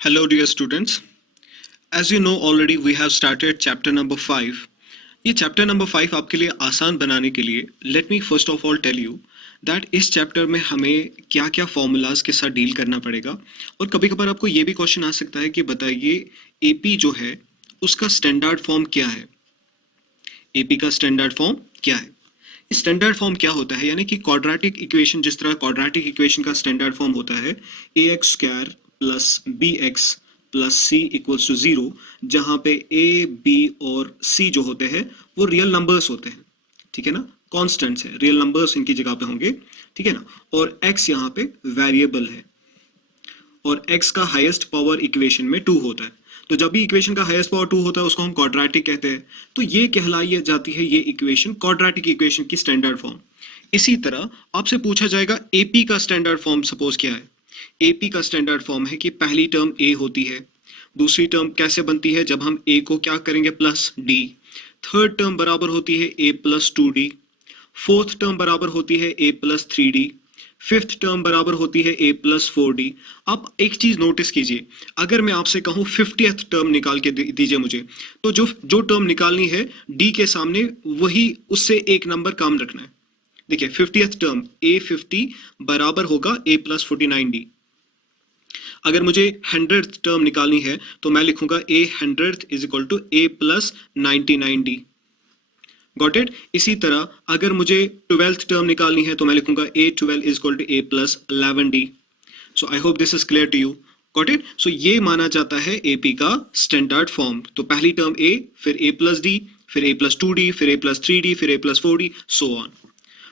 Hello dear students. As you know already we have started chapter number 5. ये chapter number 5 आपके लिए आसान बनाने के लिए let me first of all tell you that इस chapter में हमें क्या क्या formulas के साथ deal करना पड़ेगा और कभी कभार आपको ये भी question आ सकता है कि बताइए AP जो है उसका standard form क्या है. AP का standard form क्या है. स्टैंडर्ड फॉर्म क्या होता है यानी कि क्वाड्रेटिक इक्वेशन जिस तरह क्वाड्रेटिक इक्वेशन का स्टैंडर्ड फॉर्म होता है ax square plus bx plus c equals to 0 जहां पे a b और c जो होते हैं वो रियल नंबर्स होते हैं. ठीक है ना, कांस्टेंट्स है, रियल नंबर्स इनकी जगह पे होंगे. ठीक है ना, और x यहाँ पे वेरिएबल है और x का हाईएस्ट पावर इक्वेशन में 2 होता है. तो जब भी इक्वेशन का हाईएस्ट पावर 2 होता है उसको हम क्वाड्रेटिक कहते हैं. तो ये कहलाई जाती है ये इक्वेशन क्वाड्रेटिक इक्वेशन की स्टैंडर्ड फॉर्म. इसी तरह आपसे पूछा जाएगा एपी का स्टैंडर्ड फॉर्म सपोज क्या है. एपी का स्टैंडर्ड फॉर्म है कि पहली टर्म ए होती है, दूसरी टर्म कैसे बनती है जब हम ए को क्या करेंगे प्लस डी, थर्ड टर्म बराबर होती है ए प्लस 2d, फोर्थ टर्म बराबर होती है ए प्लस 3d, फिफ्थ टर्म बराबर होती है a प्लस 4d. आप एक चीज नोटिस कीजिए, अगर मैं आपसे कहूं 50th टर्म निकाल के दीजिए मुझे, तो जो टर्म निकालनी है d के सामने वही उससे एक नंबर कम रखना है. देखिए 50th टर्म a50 बराबर होगा a प्लस 49d. अगर मुझे 100th टर्म निकालनी है तो मैं लिखूंगा a 100th is equal to a plus 99d. Got it? इसी तरह अगर मुझे 12th टर्म निकालनी है तो मैं लिखूंगा a12 is equal to a plus 11d. So I hope this is clear to you. Got it? So ये माना जाता है AP का स्टैंडर्ड फॉर्म. तो पहली टर्म a, फिर a plus d, फिर a plus 2d, फिर a plus 3d, फिर a plus 4d, so on.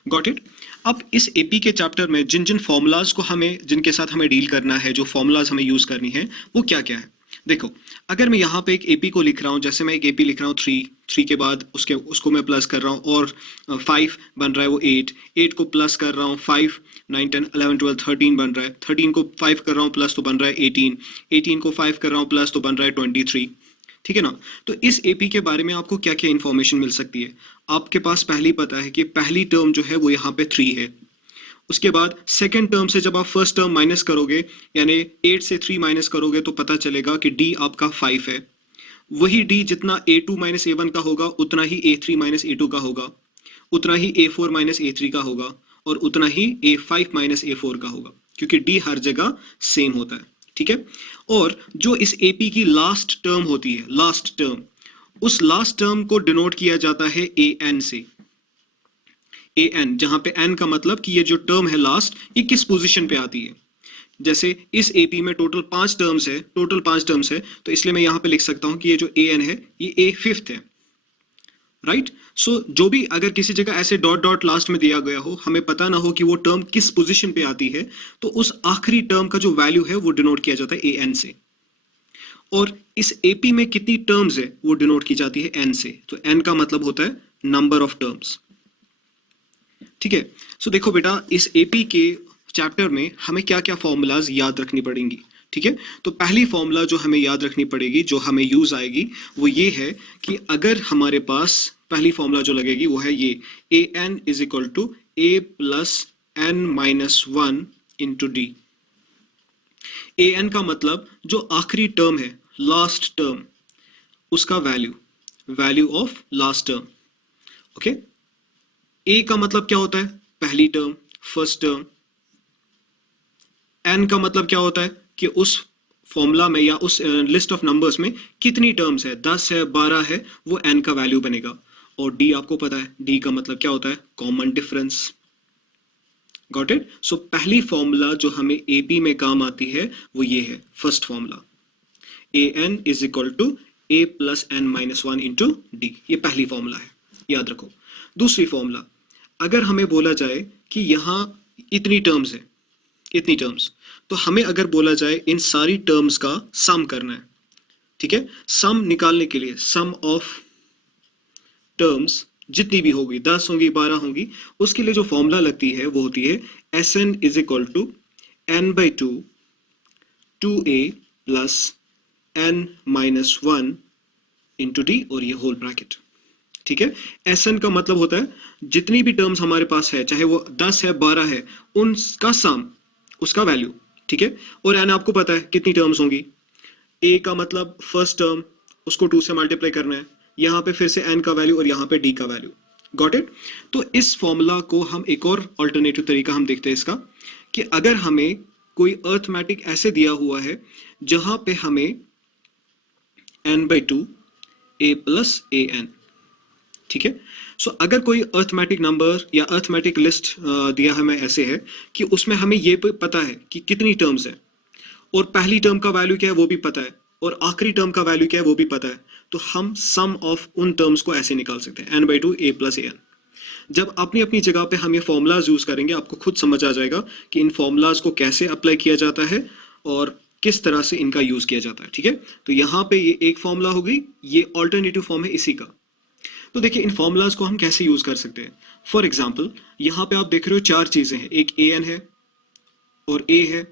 Got it? अब इस AP के चैप्टर में जिन जिन फॉर्मूलाज को जिनके साथ हमें डील करना है, जो फॉर्मूलाज हमें यूज करनी है वो क्या क्या है. देखो, अगर मैं यहाँ पे एक AP को लिख रहा हूँ, जैसे मैं एक AP लिख रहा हूँ 3 के बाद उसको मैं प्लस कर रहा हूँ और 5 बन रहा है वो 8 को प्लस कर रहा हूँ 5, 9, 10, 11, 12, 13 बन रहा है, 13 को 5 कर रहा हूँ प्लस तो बन रहा है 18 को 5 कर रहा हूँ प्लस तो बन रहा है 23. ठीक है ना. तो इस AP के बारे में आपको क्या क्या इन्फॉर्मेशन मिल सकती है. आपके पास पहले ही पता है कि पहली टर्म जो है वो यहाँ पे 3 है. उसके बाद सेकेंड टर्म से जब आप फर्स्ट टर्म माइनस करोगे यानी 8 से 3 माइनस करोगे तो पता चलेगा कि d आपका 5 है. वही d जितना a2 माइनस a1 का होगा उतना ही a3 माइनस a2 का होगा, उतना ही a4 माइनस a3 का होगा और उतना ही a5 माइनस a4 का होगा, क्योंकि d हर जगह सेम होता है. ठीक है. और जो इस AP की लास्ट टर्म होती है, लास्ट टर्म, उस लास्ट टर्म को डिनोट किया जाता है an से. an, जहां पे n का मतलब कि ये जो टर्म है लास्ट ये किस पोजीशन पे आती है. जैसे इस AP में टोटल 5 टर्म्स है, तो इसलिए मैं यहां पे लिख सकता हूं कि ये जो an है ये a5th है. राइट. सो जो भी अगर किसी जगह ऐसे डॉट डॉट लास्ट में दिया गया हो, हमें पता ना हो कि वो टर्म किस पोजीशन पे आती है, तो उस आखिरी टर्म का जो वैल्यू है वो डिनोट किया जाता है an से. और इस AP में कितनी टर्म्स है वो डिनोट की जाती है n से. तो n का मतलब होता है नंबर ऑफ टर्म्स. ठीक है. सो देखो बेटा, इस AP के चैप्टर में हमें क्या क्या फॉर्मूलाज याद रखनी पड़ेंगी. ठीक है. तो पहली फॉर्मूला जो हमें याद रखनी पड़ेगी, जो हमें यूज आएगी, वो ये है कि अगर हमारे पास पहली फॉर्मूला जो लगेगी वो है ये an is equal to a plus n minus 1 into d. an का मतलब जो आखिरी टर्म है, लास्ट टर्म, उसका value of last term. Okay. a का मतलब क्या होता है, पहली टर्म, फर्स्ट टर्म. n का मतलब क्या होता है कि उस फॉर्मूला में या उस लिस्ट ऑफ नंबर्स में कितनी टर्म्स है, 10 है, 12 है, वो n का वैल्यू बनेगा. और d आपको पता है, d का मतलब क्या होता है, common difference. Got it. So पहली फॉर्मूला जो हमें AP में काम आती है वो ये है, first formula an is equal to a plus n minus 1 into d. ये पहली फॉर्मूला है, याद रखो. दूसरी फॉर्मूला, अगर हमें बोला जाए कि यहां इतनी टर्म्स है, इतनी टर्म्स, तो हमें अगर बोला जाए इन सारी टर्म्स का सम करना है. ठीक है. सम निकालने के लिए सम ऑफ टर्म्स जितनी भी होगी, 10 होंगी, 12 होंगी, उसके लिए जो फॉर्मूला लगती है वो होती है Sn is equal to n/2 2a plus n minus 1 into d और ये होल ब्रैकेट. ठीक है. Sn का मतलब होता है जितनी भी टर्म्स हमारे पास है, चाहे वो 10 है, 12 है, उनका सम, उसका वैल्यू. ठीक है. और n आपको पता है कितनी टर्म्स होंगी, ए का मतलब फर्स्ट टर्म, उसको 2 से मल्टीप्लाई करना है, यहाँ पे फिर से एन का वैल्यू और यहाँ पे डी का वैल्यू। Got it? तो इस फॉर्मूला को हम एक और अल्टरनेटिव तरीका हम देखते हैं इसका, कि अगर हमें कोई अर्थमेटिक ऐसे दिया हुआ है जहां पे हमें n/2 a plus A N, ठीक है। सो अगर कोई अर्थमेटिक नंबर या अर्थमेटिक लिस्ट दिया हमें ऐसे है कि उसमें हमें ये पता है कि कितनी टर्म्स है, और पहली टर्म का वैल्यू क्या है वो भी पता है, और आखिरी टर्म का वैल्यू क्या है वो भी पता है, तो हम सम ऑफ उन टर्म्स को ऐसे निकाल सकते हैं n/2 a plus A N. जब अपनी अपनी जगह पे हम ये फॉर्मूलाज यूज करेंगे, आपको खुद समझ आ जाएगा कि इन फॉर्मूलाज को कैसे अप्लाई किया जाता है और किस तरह से इनका यूज किया जाता है, ठीक है। तो यहाँ पे ये एक फॉर्मूला हो गई, ये ऑल्टरनेटिव फॉर्म है इसी का। तो देखिए इन फॉर्मूलाज को हम कैसे यूज कर सकते हैं। फॉर एग्जाम्पल यहाँ पे आप देख रहे हो 4 चीजें हैं, एक ए एन है और ए है,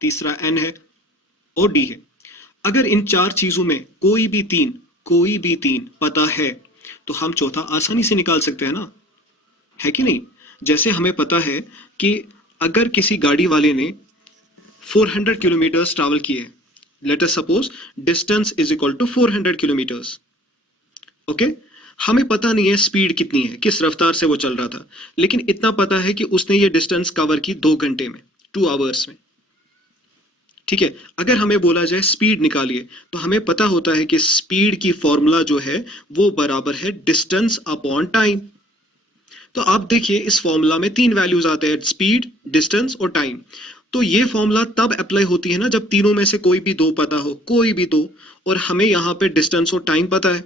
तीसरा एन है और डी है। अगर इन 4 चीजों में कोई भी तीन पता है तो हम चौथा आसानी से निकाल सकते हैं ना, है कि नहीं। जैसे हमें पता है कि अगर किसी गाड़ी वाले ने 400 किलोमीटर्स ट्रैवल किए, let us suppose distance is equal to 400 kilometres, okay. हमें पता नहीं है स्पीड कितनी है, किस रफ्तार से वो चल रहा था, लेकिन इतना पता है कि उसने ये डिस्टेंस कवर की 2 घंटे में, 2 आवर्स में, ठीक है। अगर हमें बोला जाए स्पीड निकालिए, तो हमें पता होता है कि स्पीड की फॉर्मूला जो है वो बराबर है डिस्टेंस अपॉन टाइम। तो आप देखिए इस फॉर्मूला में 3 वैल्यूज आते हैं, स्पीड, डिस्टेंस और टाइम। तो ये फॉर्मूला तब अप्लाई होती है ना जब तीनों में से कोई भी 2 पता हो, कोई भी 2, और हमें यहाँ पे डिस्टेंस और टाइम पता है।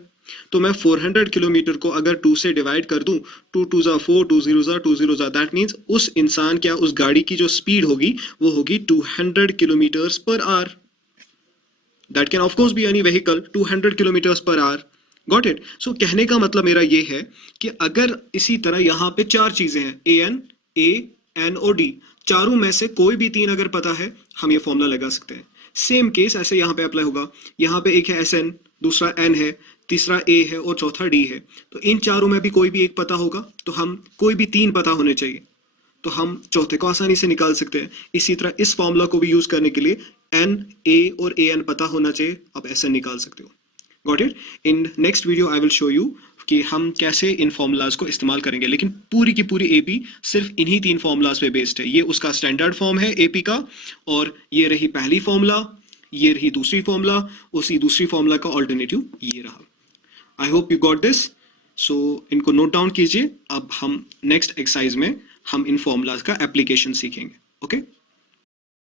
तो मैं 400 किलोमीटर को अगर 2 से डिवाइड कर दूं, 2 2 जा 4, 2 0 जा 2 0 जा, दैट मीन्स उस इंसान क्या उस गाड़ी की जो स्पीड होगी वो होगी 200 kilometres per hour. That can of course be any vehicle, 200 kilometres per hour. Got it? So कहने का मतलब मेरा ये है कि अगर इसी तरह यहाँ पे 4 चीजें हैं, ए एन, ए एन और डी, चारों में से कोई भी 3 अगर पता है हम ये फॉर्मूला लगा सकते हैं। सेम केस ऐसे यहाँ पे अप्लाई होगा। यहाँ पे एक है एस एन, दूसरा एन है, तीसरा ए है और चौथा डी है। तो इन चारों में भी कोई भी एक पता होगा, तो हम कोई भी 3 पता होने चाहिए, तो हम चौथे को आसानी से निकाल सकते हैं। इसी तरह इस फॉर्मूला को भी यूज करने के लिए एन, ए और ए एन पता होना चाहिए, आप ऐसे निकाल सकते हो। Got it? In next video I will show you कि हम कैसे इन फॉर्मूलाज को इस्तेमाल करेंगे, लेकिन पूरी की पूरी एपी सिर्फ इन्हीं 3 फॉर्मूलाज पे बेस्ड है। ये उसका स्टैंडर्ड फॉर्म है एपी का, और ये रही पहली फॉर्मूला, ये रही दूसरी फॉर्मूला, उसी दूसरी फॉर्मूला का ऑल्टरनेटिव ये रहा। I hope you got this. So इनको नोट डाउन कीजिए। अब हम नेक्स्ट एक्सरसाइज में हम इन फॉर्मूलाज का एप्लीकेशन सीखेंगे। ओके